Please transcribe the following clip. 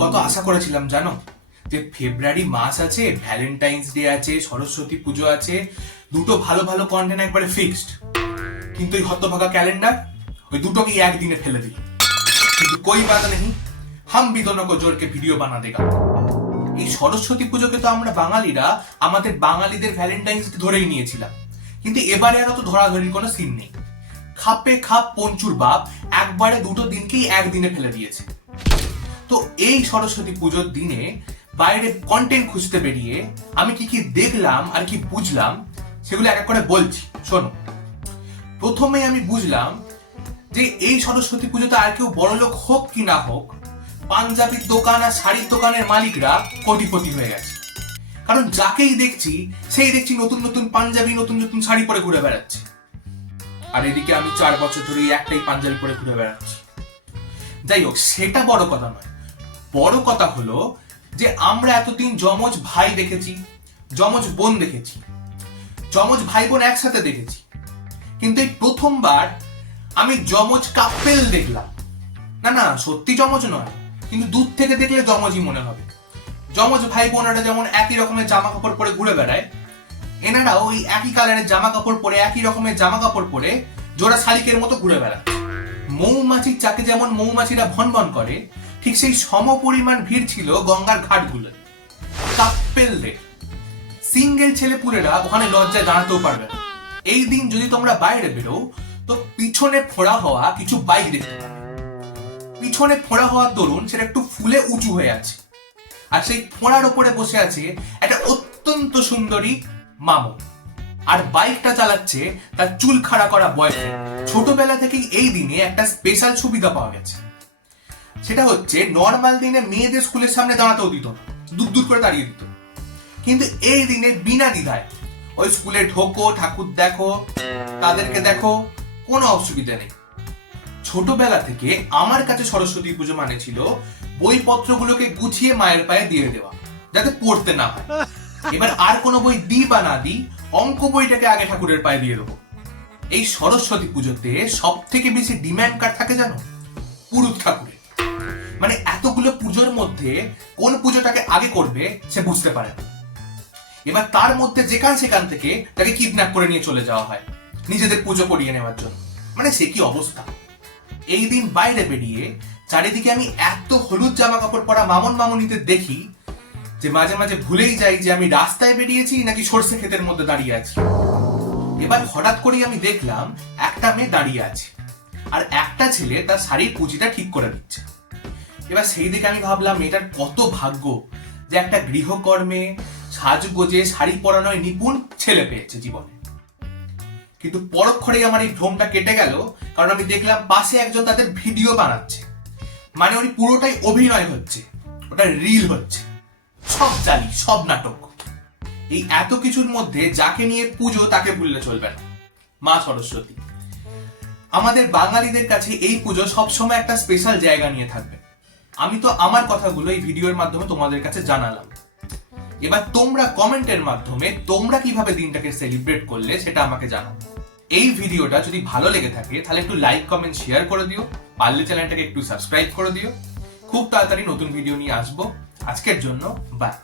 কত আশা করেছিলাম, জানো? যে ফেব্রুয়ারি মাস আছে, ভ্যালেন্টাইন্স ডে আছে, সরস্বতী পুজো আছে, দুটো ভালো ভালো কন্টেন্ট একবারে ফিক্সড কিন্তু এই হতভাগা ক্যালেন্ডার ওই দুটোকে একদিনে ফেলে দিল। কিন্তু কই বাত নেই, হাম বিতনক জোরকে ভিডিও বানা দেগা। এই সরস্বতী পুজোকে তো আমরা বাঙালিরা আমাদের বাঙালিদের ভ্যালেন্টাইন্স ধরেই নিয়েছিলাম। কিন্তু এবারে আর অত ধরাধরির কোনো সিন নেই। খাপে খাপ পঞ্চুর বাপ একবারে দুটো দিনকেই একদিনে ফেলে দিয়েছে। তো এই সরস্বতী পুজোর দিনে বাইরে কন্টেন্ট খুঁজতে বেরিয়ে আমি কি কি দেখলাম আর কি বুঝলাম, সেগুলো এক এক করে বলছি। শোনো প্রথমে আমি বুঝলাম যে এই সরস্বতী পুজোতে আর কেউ বড়লোক হোক কি না হোক, পাঞ্জাবির দোকান আর শাড়ির দোকানের মালিকরা কোটিপতি হয়ে গেছে। কারণ যাকেই দেখছি, সেই দেখছি নতুন নতুন পাঞ্জাবি, নতুন নতুন শাড়ি পরে ঘুরে বেড়াচ্ছে। আর এদিকে আমি চার বছর ধরে একটাই পাঞ্জাবি পরে ঘুরে বেড়াচ্ছি। যাই হোক, সেটা বড় কথা নয়। বড় কথা হলো যে আমরা এতদিন যমজ ভাই দেখেছি, যমজ বোন দেখেছি, যমজ ভাই বোন একসাথে দেখেছি। কিন্তু এই প্রথমবার আমি যমজ কাপেল দেখলাম। না না, সত্যি যমজ নয়, কিন্তু দূর থেকে দেখলে যমজই মনে হবে। যমজ ভাই বোনেরা যেমন একই রকমের জামা কাপড় পরে ঘুরে বেড়ায়, এনারাও ওই একই কালারের জামা কাপড় পরে, একই রকমের জামা কাপড় পরে জোড়া শালিকের মতো ঘুরে বেড়ায় মৌমাছির চাকে যেমন মৌমাছিরা ভন ভন করে ঠিক সেই সম পরিমাণ ভিড় ছিল গঙ্গার ঘাটগুলো কাপ্পেলদের সিঙ্গেল ছেলে পুলেরা ওখানে লজ্জায় দাঁড়াতেও পারবে না। এই দিন যদি তোমরা বাইরে বেরো তো পিছনে ফোড়া হওয়া কিছু বাইক দেখতে পিছনে ফোড়া হওয়ার দরুন সেটা একটু ফুলে উঁচু হয়ে আছে। আর সেই ফোড়ার ওপরে বসে আছে একটা অত্যন্ত সুন্দরী মামু। আর বাইকটা চালাচ্ছে তার চুল খাড়া করা বয়ফ্রেন্ড। ছোটবেলা থেকেই এই দিনে একটা স্পেশাল সুবিধা পাওয়া গেছে। সেটা হচ্ছে নর্মাল দিনে মেয়েদের স্কুলের সামনে দাঁড়াতেও দিত না। দূর দূর করে দাঁড়িয়ে দিত। কিন্তু এই দিনে বিনা দ্বিধায় ওই স্কুলে ঢোকো, ঠাকুর দেখো, তাদেরকে দেখো, কোনো অসুবিধা নেই। ছোটবেলা থেকে আমার কাছে সরস্বতী পুজো মানে ছিল বইপত্রগুলোকে গুছিয়ে মায়ের পায়ে দিয়ে দেওয়া, যাতে পড়তে না হয়। এবার আর কোনো বই দি বা না দি, অঙ্ক বইটাকে আগে ঠাকুরের পায়ে দিয়ে দেবো। এই সরস্বতী পুজোতে সব থেকে বেশি ডিম্যান্ড কার থাকে জানো? পুরুত ঠাকুরের এতগুলো পুজোর মধ্যে কোন পুজোটাকে আগে করবে সে বুঝতে পারে এবার তার মধ্যে যেখান সেখান থেকে তাকে কিডন্যাপ করে নিয়ে চলে যাওয়া হয়, নিজেদের পুজো করিয়ে নেওয়ার জন্য। মানে সে কি অবস্থা? এই দিন বাইরে বেরিয়ে চারিদিকে আমি এত হলুদ জামা কাপড় পরা মামন মামনিতে দেখি যে মাঝে মাঝে ভুলেই যাই যে আমি রাস্তায় বেরিয়েছি নাকি সর্ষে ক্ষেতের মধ্যে দাঁড়িয়ে আছি। এবার হঠাৎ করেই আমি দেখলাম একটা মেয়ে দাঁড়িয়ে আছে, আর একটা ছেলে তার শাড়ির পুঁজিটা ঠিক করে দিচ্ছে এবার সেই দিকে আমি ভাবলাম মেয়েটার কত ভাগ্য যে একটা গৃহকর্মে সাজগোজে শাড়ি পরানোয় নিপুণ ছেলে পেয়েছে জীবনে। কিন্তু পরক্ষণেই আমার এই ভ্রমটা কেটে গেল, কারণ আমি দেখলাম পাশে একজন তাদের ভিডিও বানাচ্ছে। মানে ওই পুরোটাই অভিনয় হচ্ছে, ওটা রিল হচ্ছে, সব জানি সব নাটক। এই এত কিছুর মধ্যে যাকে নিয়ে পুজো তাকে ভুললে চলবে না, মা সরস্বতী। আমাদের বাঙালিদের কাছে এই পুজো সবসময় একটা স্পেশাল জায়গা নিয়ে থাকবে। আমি তো আমার কথাগুলো এই ভিডিওর মাধ্যমে তোমাদের কাছে জানালাম। এবার তোমরা কমেন্টের মাধ্যমে তোমরা কীভাবে দিনটাকে সেলিব্রেট করলে সেটা আমাকে জানাও। এই ভিডিওটা যদি ভালো লেগে থাকে, তাহলে একটু লাইক, কমেন্ট, শেয়ার করে দিও। পারলে চ্যানেলটাকে একটু সাবস্ক্রাইব করে দিও। খুব তাড়াতাড়ি নতুন ভিডিও নিয়ে আসব। আজকের জন্য বাই